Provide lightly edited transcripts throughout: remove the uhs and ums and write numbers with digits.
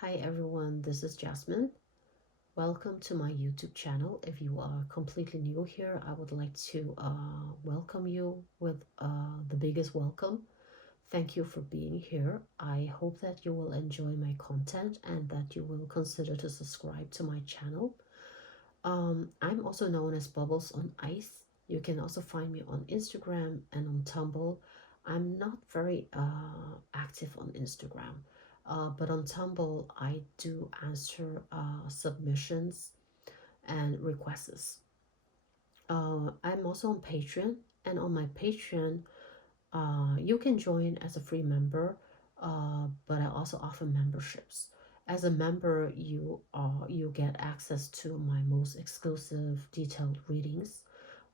Hi everyone, this is Jasmine. Welcome to my YouTube channel. If you are completely new here, I would like to welcome you with the biggest welcome. Thank you for being here. I hope that you will enjoy my content and that you will consider to subscribe to my channel. I'm also known as Bubbles on Ice. You can also find me on Instagram and on Tumblr. I'm not very active on Instagram, but on Tumblr I do answer submissions and requests. I'm also on Patreon, and on my Patreon, you can join as a free member, but I also offer memberships. As a member, you get access to my most exclusive detailed readings.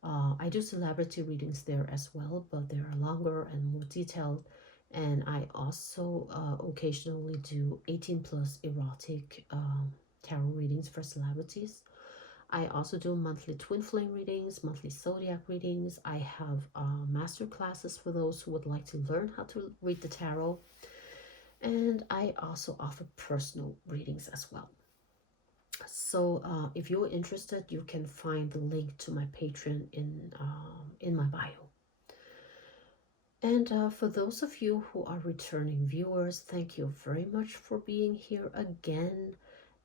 I do celebrity readings there as well, but they are longer and more detailed. And I also occasionally do 18 plus erotic tarot readings for celebrities. I also do monthly twin flame readings, monthly zodiac readings. I have master classes for those who would like to learn how to read the tarot. And I also offer personal readings as well. So if you're interested, you can find the link to my Patreon in my bio. And for those of you who are returning viewers, thank you very much for being here again.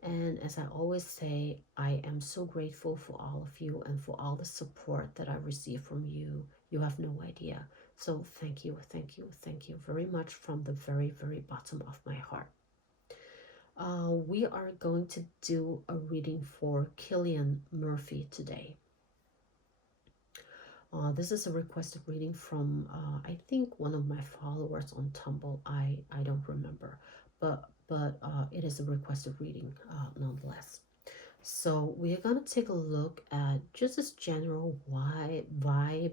And as I always say, I am so grateful for all of you and for all the support that I receive from you. You have no idea. So thank you, thank you, thank you very much from the very, very bottom of my heart. We are going to do a reading for Cillian Murphy today. This is a requested reading from, I think, one of my followers on Tumblr. I don't remember, but it is a requested reading nonetheless. So we are going to take a look at just this general vibe,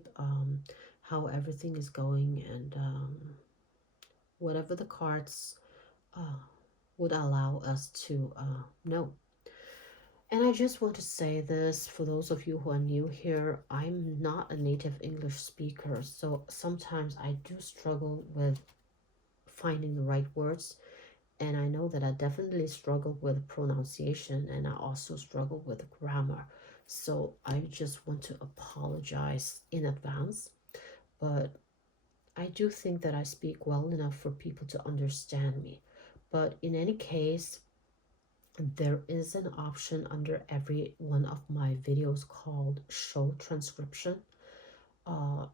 how everything is going, and whatever the cards would allow us to know. And I just want to say this for those of you who are new here, I'm not a native English speaker, so sometimes I do struggle with finding the right words. And I know that I definitely struggle with pronunciation, and I also struggle with grammar. So I just want to apologize in advance. But I do think that I speak well enough for people to understand me. But in any case, there is an option under every one of my videos called show transcription.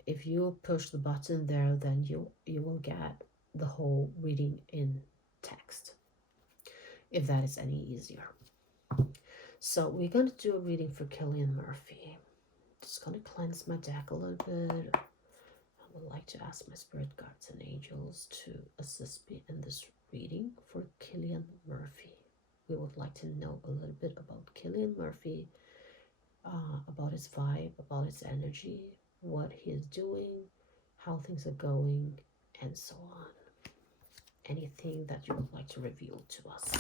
If you push the button there, then you will get the whole reading in text, if that is any easier. So we're going to do a reading for Cillian Murphy. Just going to cleanse my deck a little bit. I would like to ask my spirit guides and angels to assist me in this reading for Cillian Murphy. We would like to know a little bit about Cillian Murphy, about his vibe, about his energy, what he is doing, how things are going, and so on. Anything that you would like to reveal to us.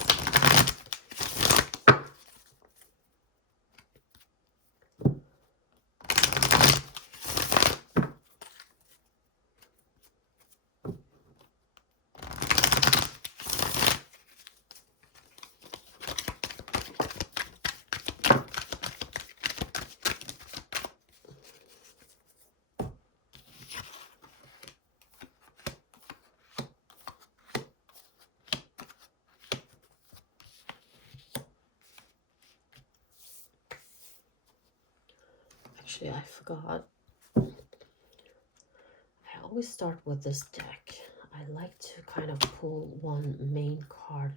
Actually, I forgot. I always start with this deck. I like to kind of pull one main card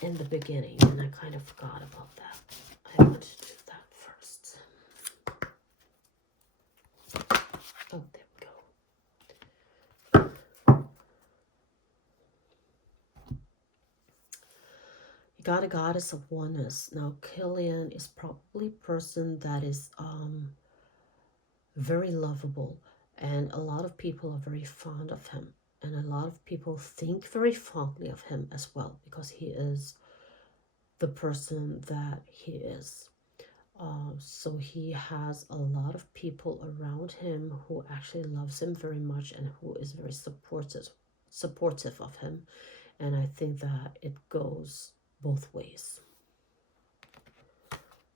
in the beginning, and I kind of forgot about that. I want to do that first. Oh, there we go. You got a goddess of oneness. Now, Cillian is probably a person that is very lovable, and a lot of people are very fond of him, and a lot of people think very fondly of him as well, because he is the person that he is. So he has a lot of people around him who actually loves him very much and who is very supportive of him. And I think that it goes both ways.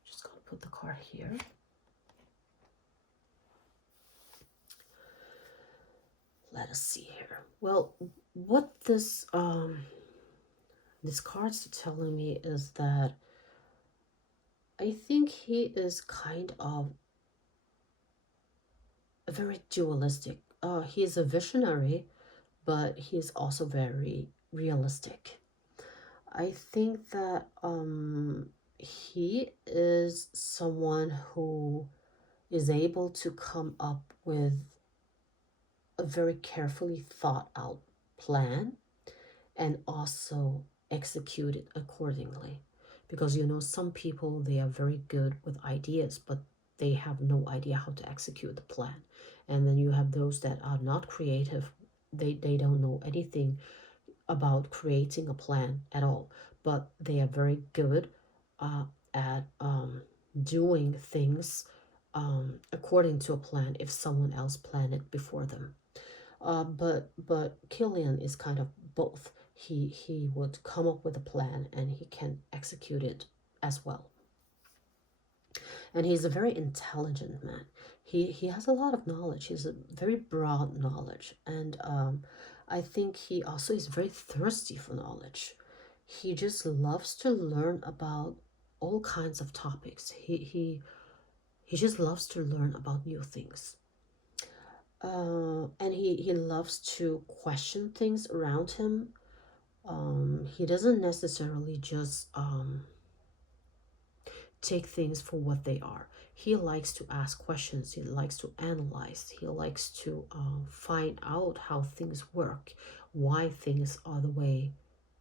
Just gonna put the card here. Let us see here. Well, what this card's telling me is that I think he is kind of very dualistic. He is a visionary, but he's also very realistic. I think that he is someone who is able to come up with a very carefully thought out plan and also execute it accordingly. Because some people, they are very good with ideas, but they have no idea how to execute the plan. And then you have those that are not creative. They don't know anything about creating a plan at all, but they are very good at doing things according to a plan if someone else planned it before them. But Cillian is kind of both. He would come up with a plan and he can execute it as well. And he's a very intelligent man. He has a lot of knowledge. He's a very broad knowledge, and I think he also is very thirsty for knowledge. He just loves to learn about all kinds of topics. He just loves to learn about new things. And he loves to question things around him. He doesn't necessarily just take things for what they are. He likes to ask questions. He likes to analyze. He likes to find out how things work, why things are the way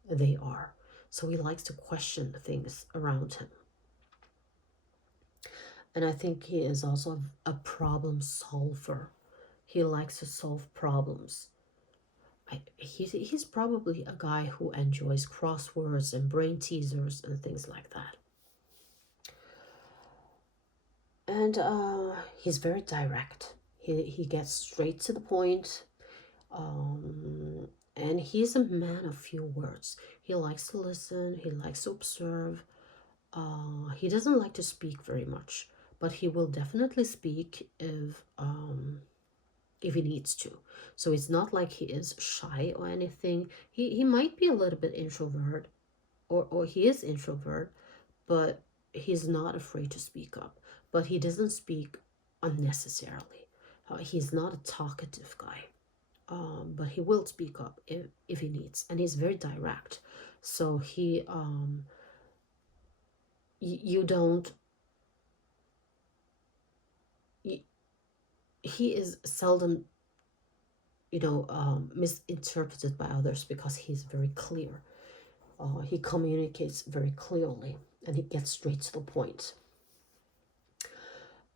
they are. So he likes to question things around him. And I think he is also a problem solver. He likes to solve problems. He's probably a guy who enjoys crosswords and brain teasers and things like that. And he's very direct. He gets straight to the point. And he's a man of few words. He likes to listen. He likes to observe. He doesn't like to speak very much, but he will definitely speak if he needs to. So it's not like he is shy or anything. He might be a little bit introvert, or he is introvert, but he's not afraid to speak up. But he doesn't speak unnecessarily. He's not a talkative guy, but he will speak up if he needs, and he's very direct. So you don't he is seldom misinterpreted by others because he's very clear. He communicates very clearly and he gets straight to the point.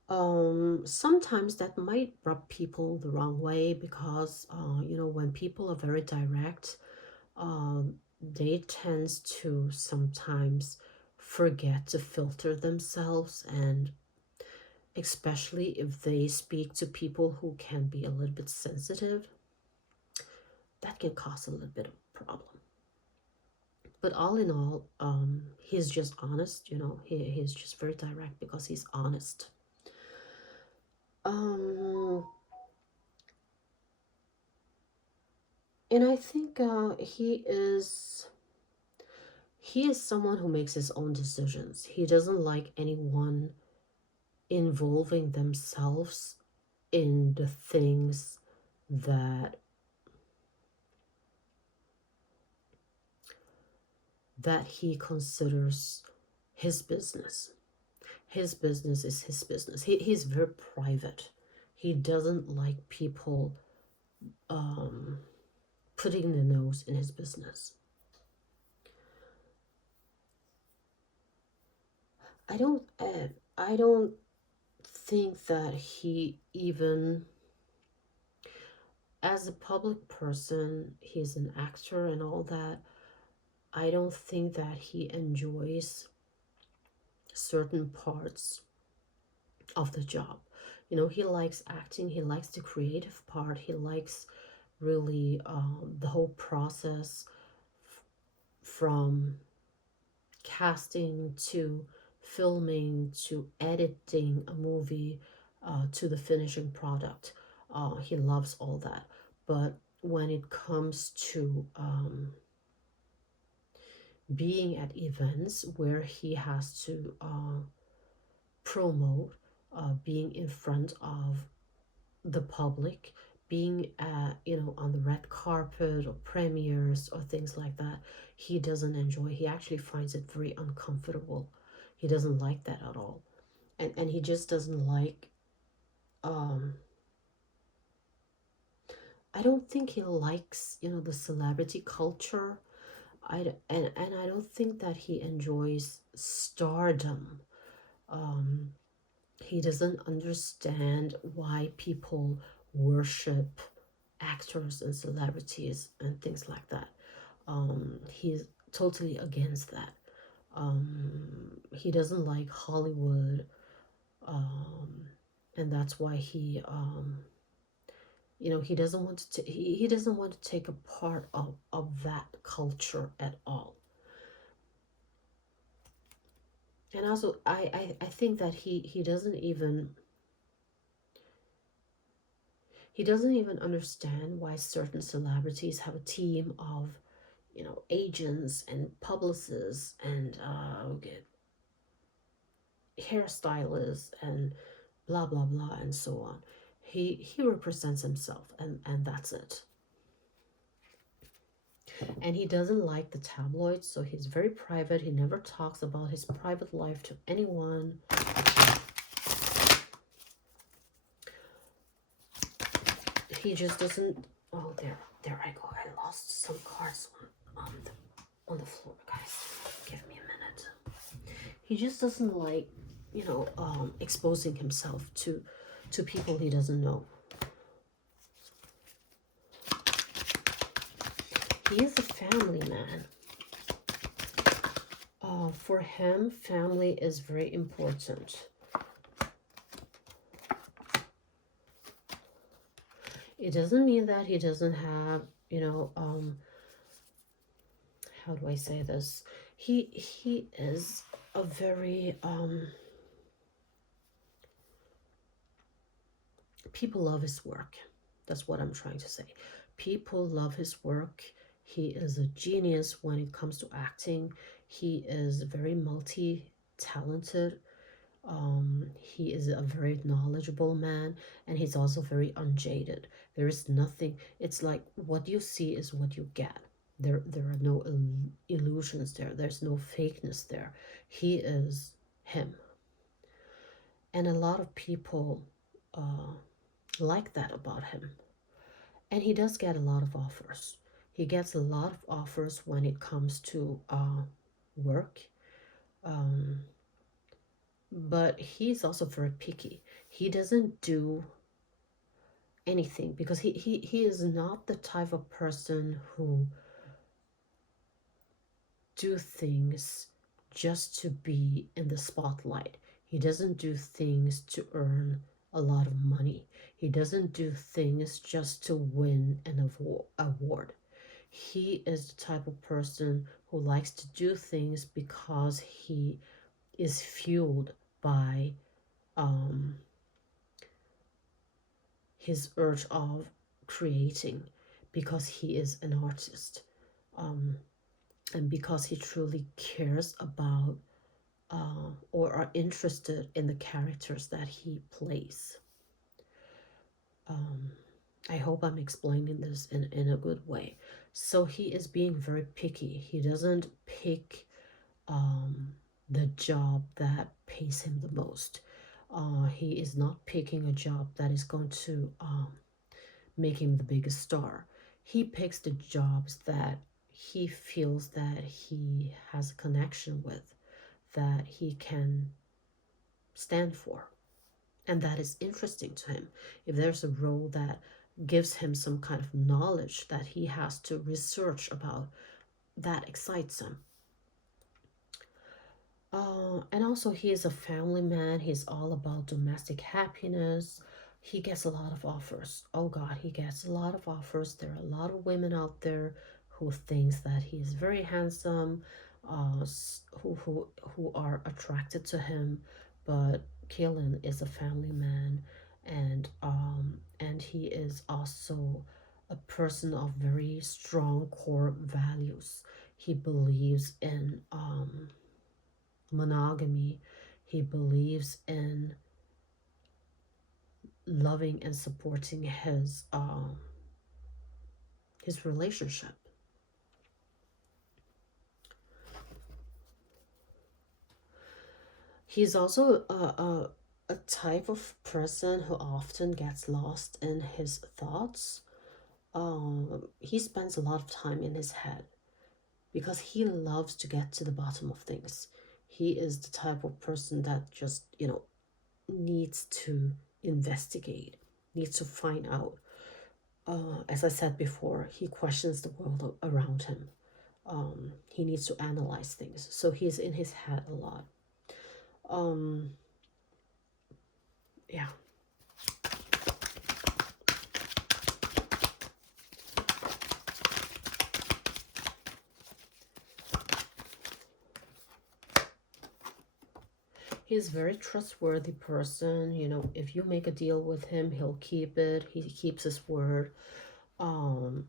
Sometimes that might rub people the wrong way because when people are very direct, they tend to sometimes forget to filter themselves, and especially if they speak to people who can be a little bit sensitive, that can cause a little bit of a problem. But all in all, he's just honest. He's just very direct because he's honest. And I think he is someone who makes his own decisions. He doesn't like anyone involving themselves in the things that he considers his business. His business is his business. He's very private. He doesn't like people putting their nose in his business. I don't think that he even, as a public person, he's an actor and all that. I don't think that he enjoys certain parts of the job. He likes acting, he likes the creative part, he likes really the whole process from casting to filming to editing a movie, to the finishing product. He loves all that. But when it comes to being at events where he has to promote, being in front of the public, being on the red carpet or premieres or things like that, he doesn't enjoy. He actually finds it very uncomfortable. He doesn't like that at all. And he just doesn't like, um I don't think he likes, the celebrity culture. And I don't think that he enjoys stardom. um he doesn't understand why people worship actors and celebrities and things like that. He's totally against that. He doesn't like Hollywood, um, and that's why he doesn't want to. He doesn't want to take a part of that culture at all. And also, I think that he doesn't even understand why certain celebrities have a team of agents and publicists and hairstylists and blah blah blah and so on. He represents himself, and that's it. And he doesn't like the tabloids, so he's very private. He never talks about his private life to anyone. He just doesn't. Oh, there I go. I lost some cards on the floor, guys. Give me a minute. He just doesn't like, exposing himself to people he doesn't know. He is a family man. For him, family is very important. It doesn't mean that he doesn't have, how do I say this? He is a very people love his work. That's what I'm trying to say. People love his work. He is a genius when it comes to acting. He is very multi-talented. He is a very knowledgeable man, and he's also very unjaded. There is nothing. It's like what you see is what you get. There are no illusions there. There's no fakeness there. He is him, and a lot of people like that about him. And he does get a lot of offers. He gets a lot of offers when it comes to work. Um, but he's also very picky. He doesn't do anything because he is not the type of person who do things just to be in the spotlight. He doesn't do things to earn a lot of money. He doesn't do things just to win an award. He is the type of person who likes to do things because he is fueled by his urge of creating, because he is an artist, and because he truly cares about or are interested in the characters that he plays. I hope I'm explaining this in a good way. So he is being very picky. He doesn't pick the job that pays him the most. He is not picking a job that is going to make him the biggest star. He picks the jobs that he feels that he has a connection with, that he can stand for, and that is interesting to him. If there's a role that gives him some kind of knowledge that he has to research about, that excites him. And also, he is a family man. He's all about domestic happiness. He gets a lot of offers. Oh God, he gets a lot of offers. There are a lot of women out there who thinks that he is very handsome, who are attracted to him, but Cillian is a family man, and he is also a person of very strong core values. He believes in monogamy. He believes in loving and supporting his relationship. He's also a type of person who often gets lost in his thoughts. He spends a lot of time in his head because he loves to get to the bottom of things. He is the type of person that just, needs to investigate, needs to find out. As I said before, he questions the world around him. He needs to analyze things. So he's in his head a lot. Um, yeah. He's a very trustworthy person. If you make a deal with him, he'll keep it. He keeps his word. Um,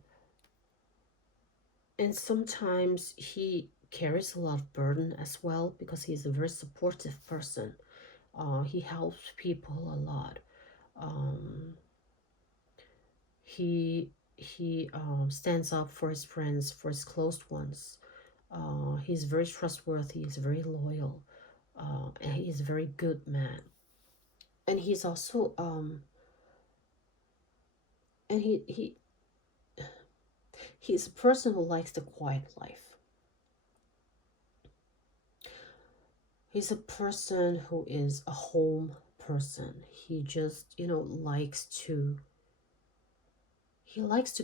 and sometimes he carries a lot of burden as well because he's a very supportive person. He helps people a lot. Um, he stands up for his friends, for his close ones. He's very trustworthy. He's very loyal, and he's a very good man. And he's also and he's a person who likes the quiet life. He's a person who is a home person. He just, likes to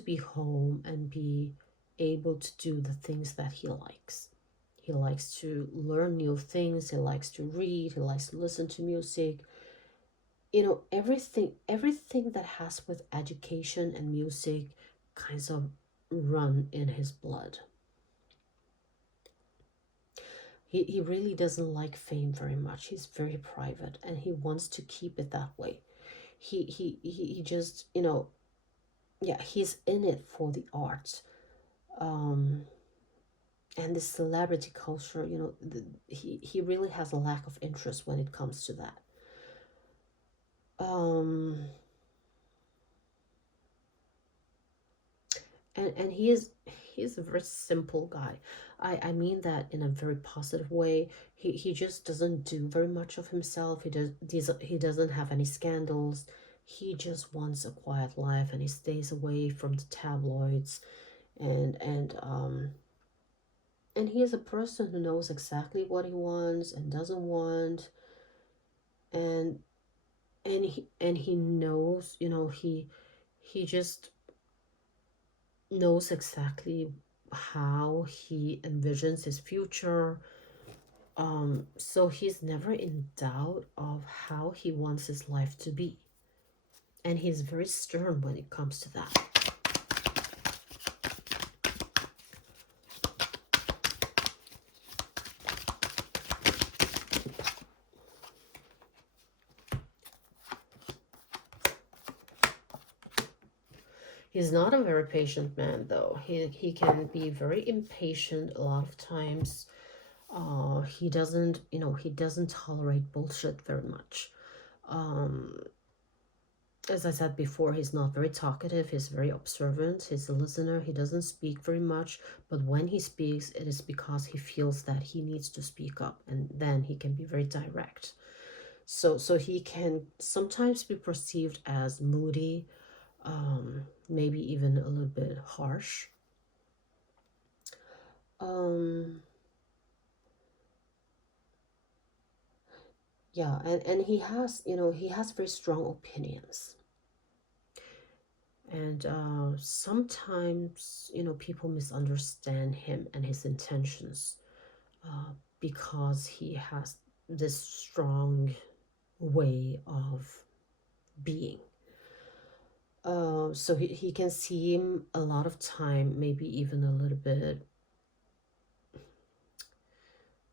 be home and be able to do the things that he likes. He likes to learn new things, he likes to read, he likes to listen to music. Everything that has with education and music kinds of run in his blood. He really doesn't like fame very much. He's very private and he wants to keep it that way. He just, yeah, he's in it for the art. Um, and the celebrity culture, he really has a lack of interest when it comes to that. Um, and he is a very simple guy. I mean that in a very positive way. He just doesn't do very much of himself. He doesn't have any scandals. He just wants a quiet life and he stays away from the tabloids, and he is a person who knows exactly what he wants and doesn't want, and he knows, he just knows exactly how he envisions his future. So he's never in doubt of how he wants his life to be. And he's very stern when it comes to that. He's not a very patient man, though. He can be very impatient a lot of times. He doesn't tolerate bullshit very much. Um, as I said before, he's not very talkative. He's very observant. He's a listener. He doesn't speak very much. But when he speaks, it is because he feels that he needs to speak up, and then he can be very direct. So he can sometimes be perceived as moody, maybe even a little bit harsh. Um, yeah, and he has very strong opinions. And sometimes, people misunderstand him and his intentions, because he has this strong way of being. So he can seem a lot of time, maybe even a little bit,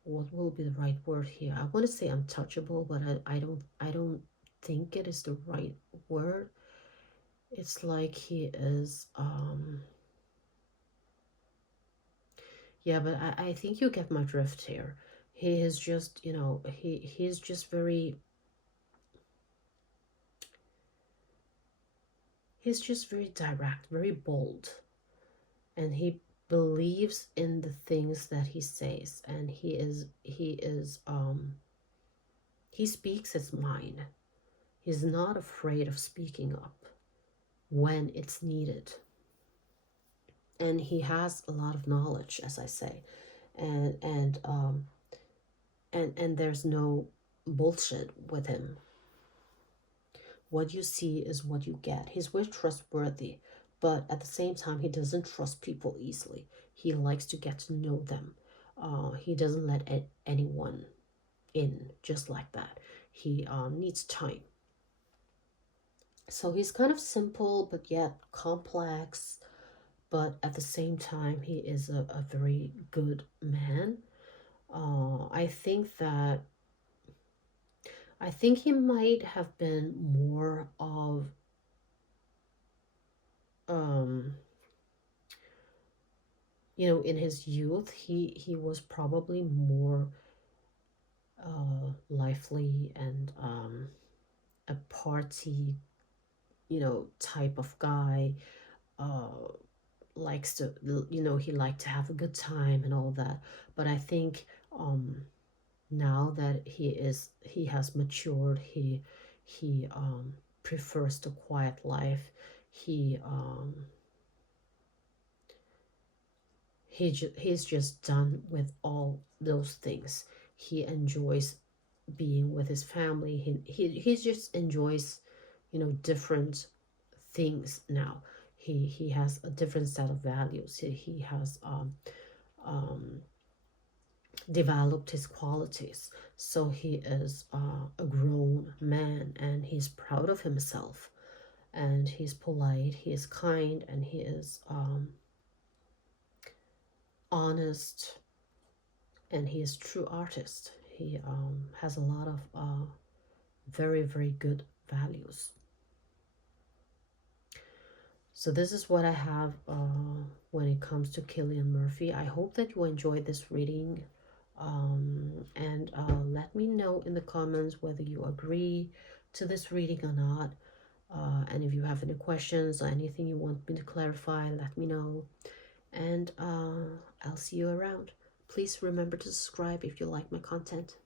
what will be the right word here? I want to say untouchable, but I don't think it is the right word. It's like he is yeah, but I think you get my drift here. He is just, he's just very direct, very bold, and he believes in the things that he says, and he speaks his mind. He's not afraid of speaking up when it's needed. And he has a lot of knowledge, as I say, and there's no bullshit with him. What you see is what you get. He's very trustworthy, but at the same time, he doesn't trust people easily. He likes to get to know them. He doesn't let anyone in just like that. He needs time. So he's kind of simple, but yet complex. But at the same time, he is a very good man. I think that I think he might have been more of um, in his youth, he was probably more lively and a party, type of guy. Uh, Likes to, he liked to have a good time and all that. But I think now that he has matured, he prefers the quiet life. He he's just done with all those things. He enjoys being with his family. He just enjoys, different things now. He has a different set of values. He has um, developed his qualities. So he is a grown man, and he's proud of himself. And he's polite. He is kind, and he is honest, and he is true artist. He has a lot of very, very good values. So this is what I have when it comes to Cillian Murphy. I hope that you enjoyed this reading, and let me know in the comments whether you agree to this reading or not. And if you have any questions or anything you want me to clarify, let me know. And I'll see you around. Please remember to subscribe if you like my content.